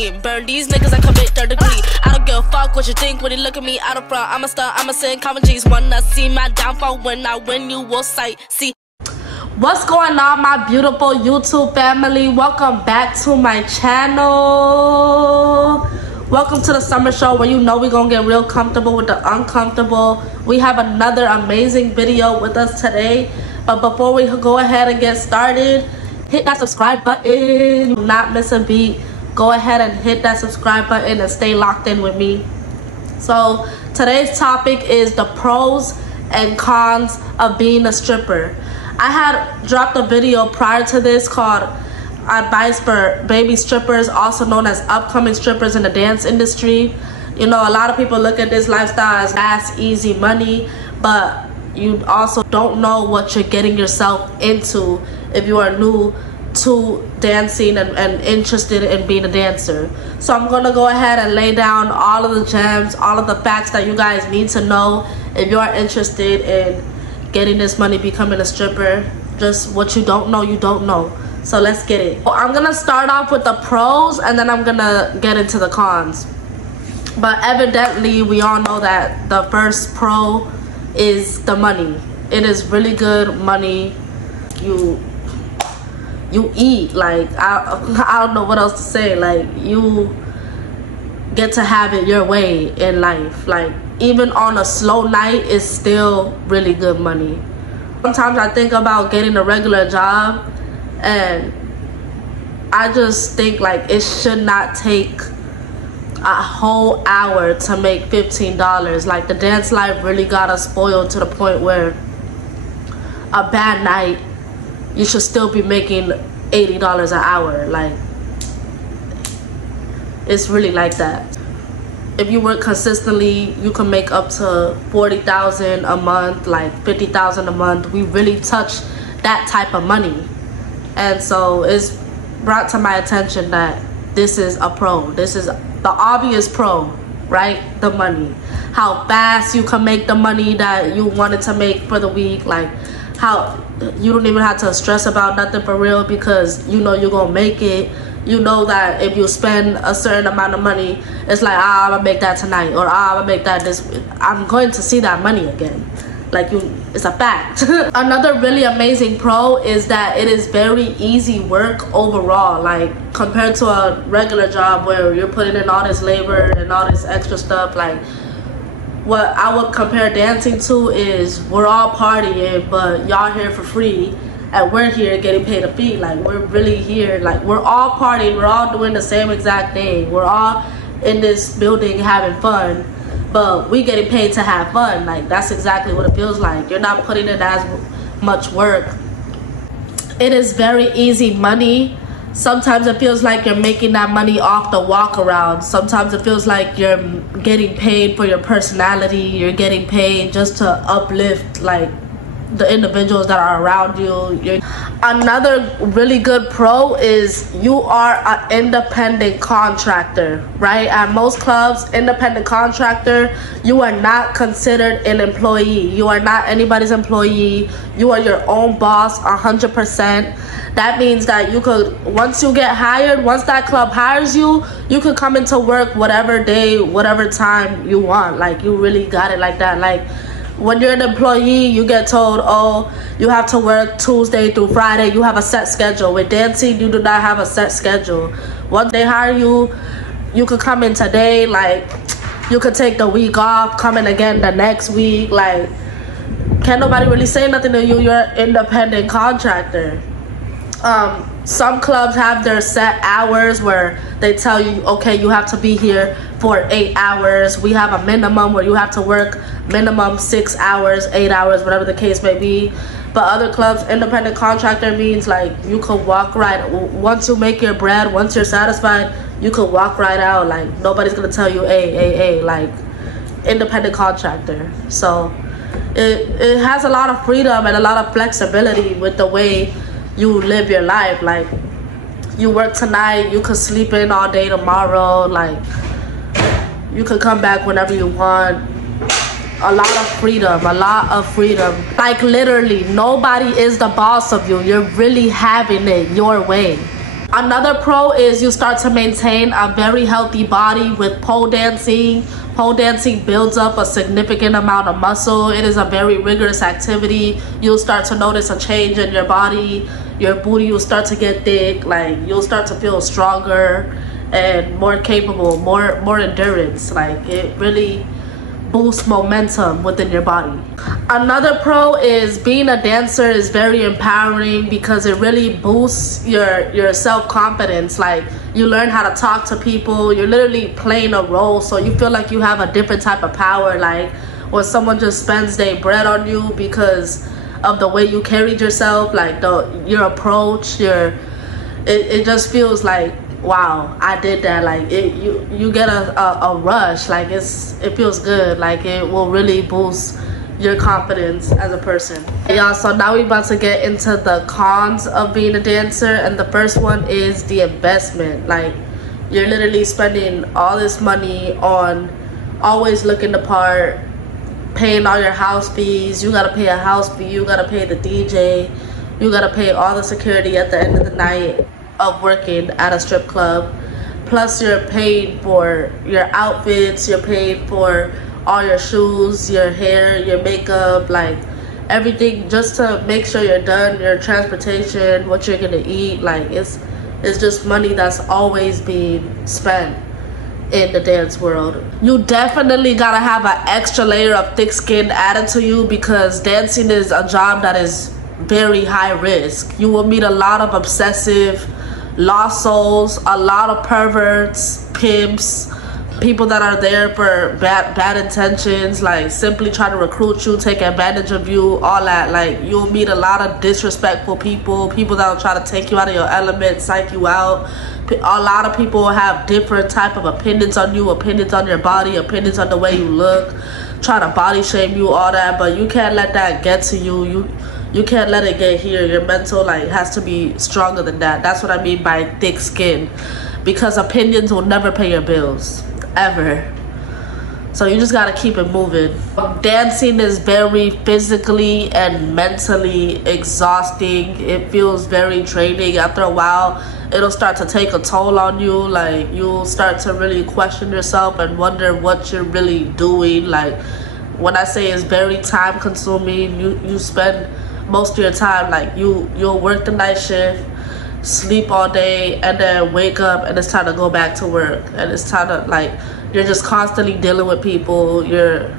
Burn these niggas and commit third degree. I don't give a fuck what you think when you look at me out of front. I'm a star, I'm a sin, common G's. Wanna see my downfall when I win, you will sight. See. What's going on, my beautiful YouTube family? Welcome back to my channel. Welcome to the summer show where you know we're gonna get real comfortable with the uncomfortable. We have another amazing video with us today. But before we go ahead and get started, hit that subscribe button. Do not miss a beat. Go ahead and hit that subscribe button and stay locked in with me. So today's topic is the pros and cons of being a stripper. I had dropped a video prior to this called Advice for Baby Strippers, also known as upcoming strippers in the dance industry. You know, a lot of people look at this lifestyle as fast, easy money, but you also don't know what you're getting yourself into if you are new to dancing and interested in being a dancer. So I'm gonna go ahead and lay down all of the gems, all of the facts that you guys need to know if you are interested in getting this money, becoming a stripper. Just what you don't know, you don't know. So let's get it. Well, I'm gonna start off with the pros and then I'm gonna get into the cons. But evidently we all know that the first pro is the money. It is really good money. You eat, like, I don't know what else to say. Like, you get to have it your way in life. Like, even on a slow night, it's still really good money. Sometimes I think about getting a regular job and I just think like it should not take a whole hour to make $15. Like, the dance life really got us spoiled to the point where a bad night you should still be making $80 an hour. Like, it's really like that. If you work consistently, you can make up to $40,000 a month, like $50,000 a month. We really touch that type of money. And so it's brought to my attention that this is a pro. This is the obvious pro, right? The money. How fast you can make the money that you wanted to make for the week. Like, how you don't even have to stress about nothing for real because you know you're gonna make it. You know that if you spend a certain amount of money, it's like, I'm gonna make that tonight, or I'm gonna make that this. I'm going to see that money again. Like, it's a fact. Another really amazing pro is that it is very easy work overall. Like, compared to a regular job where you're putting in all this labor and all this extra stuff. Like, what I would compare dancing to is we're all partying, but y'all here for free, and we're here getting paid a fee. Like, we're really here, like, we're all partying, we're all doing the same exact thing. We're all in this building having fun, but we getting paid to have fun. Like, that's exactly what it feels like. You're not putting in as much work. It is very easy money. Sometimes it feels like you're making that money off the walk around. Sometimes it feels like you're getting paid for your personality. You're getting paid just to uplift, like, the individuals that are around you. Another really good pro is you are an independent contractor, right? At most clubs, independent contractor, you are not considered an employee. You are not anybody's employee. You are your own boss 100%. That means that you could, once you get hired, once that club hires you, you could come into work whatever day, whatever time you want. Like, you really got it like that. Like, when you're an employee, you get told, oh, you have to work Tuesday through Friday. You have a set schedule. With dancing, you do not have a set schedule. Once they hire you, you could come in today. Like, you could take the week off, come in again the next week. Like, can't nobody really say nothing to you. You're an independent contractor. Some clubs have their set hours where they tell you, okay, you have to be here for 8 hours. We have a minimum where you have to work minimum 6 hours, 8 hours, whatever the case may be. But other clubs, independent contractor means like you could walk right, once you make your bread, once you're satisfied, you could walk right out. Like, nobody's gonna tell you, hey, like, independent contractor. So it has a lot of freedom and a lot of flexibility with the way you live your life. Like, you work tonight, you could sleep in all day tomorrow. Like, you could come back whenever you want. A lot of freedom. Like, literally, nobody is the boss of you. You're really having it your way. Another pro is you start to maintain a very healthy body with pole dancing. Pole dancing builds up a significant amount of muscle. It is a very rigorous activity. You'll start to notice a change in your body. Your booty will start to get thick. Like, you'll start to feel stronger and more capable, more endurance. Like, it really boosts momentum within your body. Another pro is being a dancer is very empowering because it really boosts your self-confidence. Like, you learn how to talk to people. You're literally playing a role, so you feel like you have a different type of power. Like, when someone just spends their bread on you because of the way you carried yourself, like your approach, it just feels like, wow, I did that. Like, you get a rush. Like, it feels good. Like, it will really boost your confidence as a person. Y'all, so now we're about to get into the cons of being a dancer, and the first one is the investment. Like, you're literally spending all this money on always looking the part, paying all your house fees. You gotta pay a house fee, you gotta pay the DJ, you gotta pay all the security at the end of the night of working at a strip club. Plus, you're paid for your outfits, you're paid for all your shoes, your hair, your makeup, like everything, just to make sure you're done. Your transportation, what you're gonna eat, like it's just money that's always being spent in the dance world. You definitely gotta have an extra layer of thick skin added to you because dancing is a job that is very high risk. You will meet a lot of obsessive lost souls, a lot of perverts, pimps, people that are there for bad intentions, like simply trying to recruit you, take advantage of you, all that. Like, you'll meet a lot of disrespectful people that will try to take you out of your element, psych you out. A lot of people have different type of opinions on you, opinions on your body, opinions on the way you look, try to body shame you, all that. But you can't let that get to you. You can't let it get here. Your mental, like, has to be stronger than that. That's what I mean by thick skin, because opinions will never pay your bills, ever. So you just gotta keep it moving. Dancing is very physically and mentally exhausting. It feels very draining. After a while, it'll start to take a toll on you. Like, you'll start to really question yourself and wonder what you're really doing. Like, when I say it's very time consuming, you spend most of your time, like, you'll work the night shift, sleep all day, and then wake up and it's time to go back to work. And it's time to, like, you're just constantly dealing with people. You're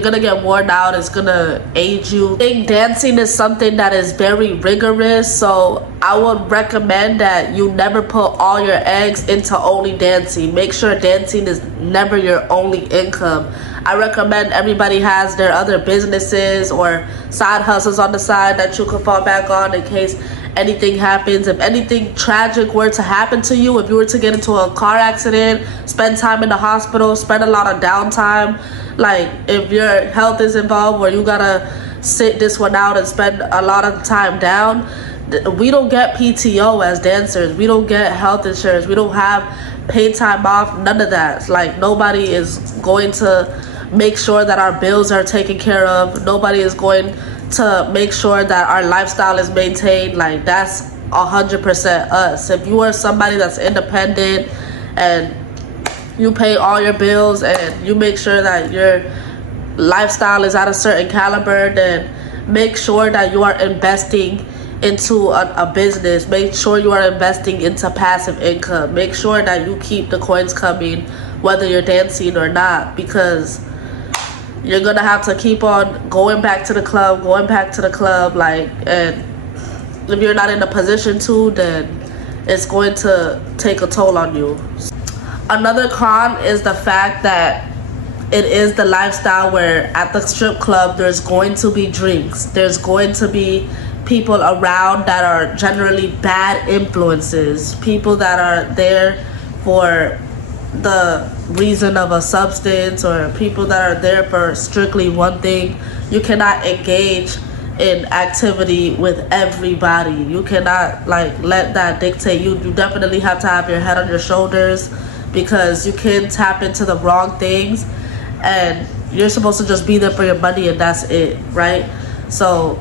gonna get worn out. It's gonna age you. I think dancing is something that is very rigorous, so I would recommend that you never put all your eggs into only dancing. Make sure dancing is never your only income. I recommend everybody has their other businesses or side hustles on the side that you can fall back on in case anything happens. If anything tragic were to happen to you, if you were to get into a car accident, spend time in the hospital, spend a lot of downtime, like if your health is involved where you gotta sit this one out and spend a lot of time down, we don't get PTO as dancers. We don't get health insurance. We don't have paid time off, none of that. Like, nobody is going to make sure that our bills are taken care of. Nobody is going to make sure that our lifestyle is maintained. Like, that's 100% us. If you are somebody that's independent and you pay all your bills and you make sure that your lifestyle is at a certain caliber, then make sure that you are investing into a business. Make sure you are investing into passive income. Make sure that you keep the coins coming whether you're dancing or not, because you're gonna have to keep on going back to the club, like, and if you're not in a position to, then it's going to take a toll on you. Another con is the fact that it is the lifestyle where at the strip club there's going to be drinks, there's going to be people around that are generally bad influences, people that are there for the reason of a substance, or people that are there for strictly one thing. You cannot engage in activity with everybody. You cannot, like, let that dictate you. You definitely have to have your head on your shoulders, because you can tap into the wrong things and you're supposed to just be there for your money and that's it, right? So,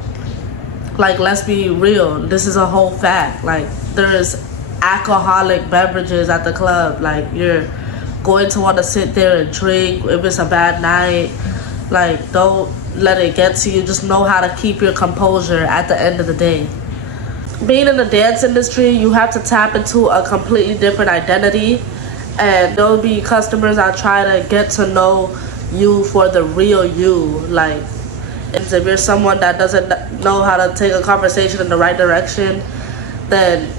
like, let's be real. This is a whole fact. Like, there is alcoholic beverages at the club. Like, you're going to want to sit there and drink if it's a bad night. Like, don't let it get to you. Just know how to keep your composure at the end of the day. Being in the dance industry, you have to tap into a completely different identity, and there'll be customers that try to get to know you for the real you. Like, if you're someone that doesn't know how to take a conversation in the right direction, then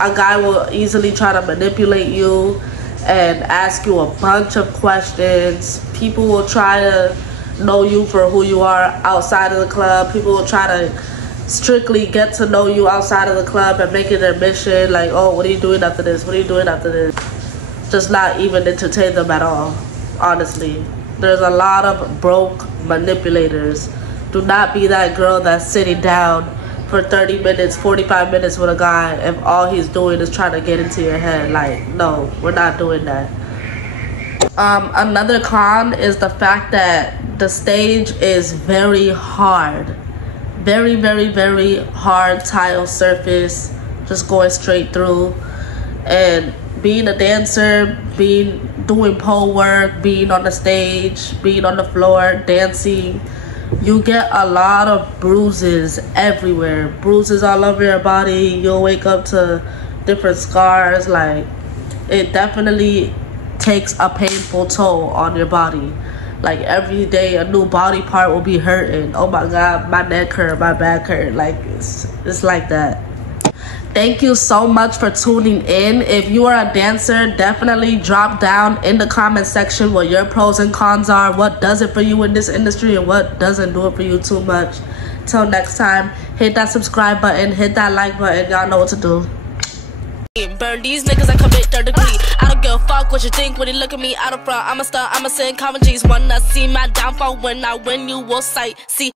a guy will easily try to manipulate you and ask you a bunch of questions. People will try to know you for who you are outside of the club. People will try to strictly get to know you outside of the club and make it their mission. Like, oh, what are you doing after this? What are you doing after this? Just not even entertain them at all, honestly. There's a lot of broke manipulators. Do not be that girl that's sitting down for 30 minutes, 45 minutes with a guy if all he's doing is trying to get into your head. Like, no, we're not doing that. Another con is the fact that the stage is very hard. Very, very, very hard tile surface, just going straight through. And being a dancer, doing pole work, being on the stage, being on the floor, dancing, you get a lot of bruises everywhere. Bruises all over your body. You'll wake up to different scars. Like, it definitely takes a painful toll on your body. Like, every day a new body part will be hurting. Oh my God, my neck hurt, my back hurt. Like, it's like that. Thank you so much for tuning in. If you are a dancer, definitely drop down in the comment section what your pros and cons are, what does it for you in this industry and what doesn't do it for you too much. Till next time, hit that subscribe button, hit that like button. Y'all know what to do. Burn these niggas that commit third degree. I don't give a fuck what you think when you look at me out of front. I'm a star, I'm a sin, common G's wanna see my downfall. When I win, you will sight see.